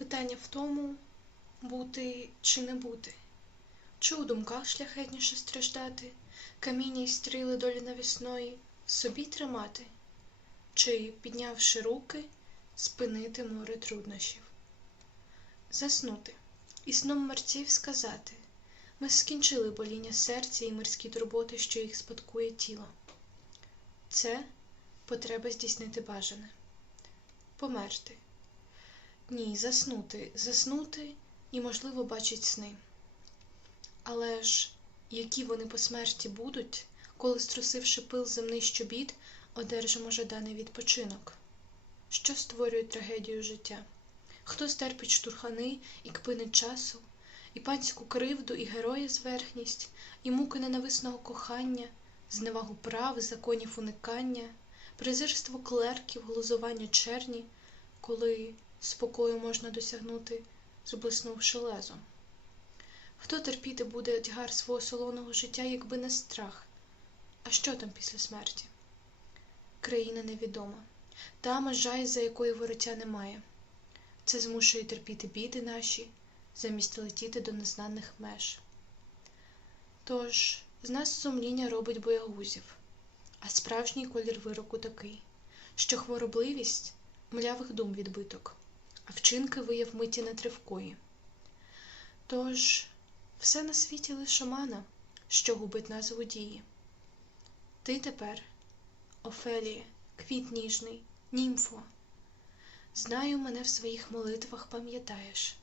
Питання в тому, бути чи не бути, чи у думках шляхетніше страждати, каміння й стріли долі навісної собі тримати, чи, піднявши руки, спинити море труднощів. Заснути і сном мерців сказати ми скінчили боління серця і мирські турботи, що їх спадкує тіло. Це потреба здійснити бажане, померти. Ні, заснути, заснути і, можливо, бачить сни. Але ж які вони по смерті будуть, коли, струсивши пил земний щобіт, одержимо жаданий відпочинок? Що створює трагедію життя? Хто стерпить штурхани і кпини часу, і панську кривду, і героя зверхність, і муки ненависного кохання, зневагу прав, законів уникання, презирство клерків, глузування черні, коли спокою можна досягнути, зблиснувши лезом? Хто терпіти буде тягар свого солоного життя, якби не страх? А що там після смерті? Країна невідома, та межа, за якої вороття немає. Це змушує терпіти біди наші, замість летіти до незнаних меж. Тож з нас сумління робить боягузів, а справжній колір вироку такий, що хворобливість млявих дум відбиток, а вчинки вияв миті нетривкої. Тож все на світі лише мана, що губить нас водії. Ти тепер, Офелія, квіт ніжний, німфо, знаю, мене в своїх молитвах пам'ятаєш.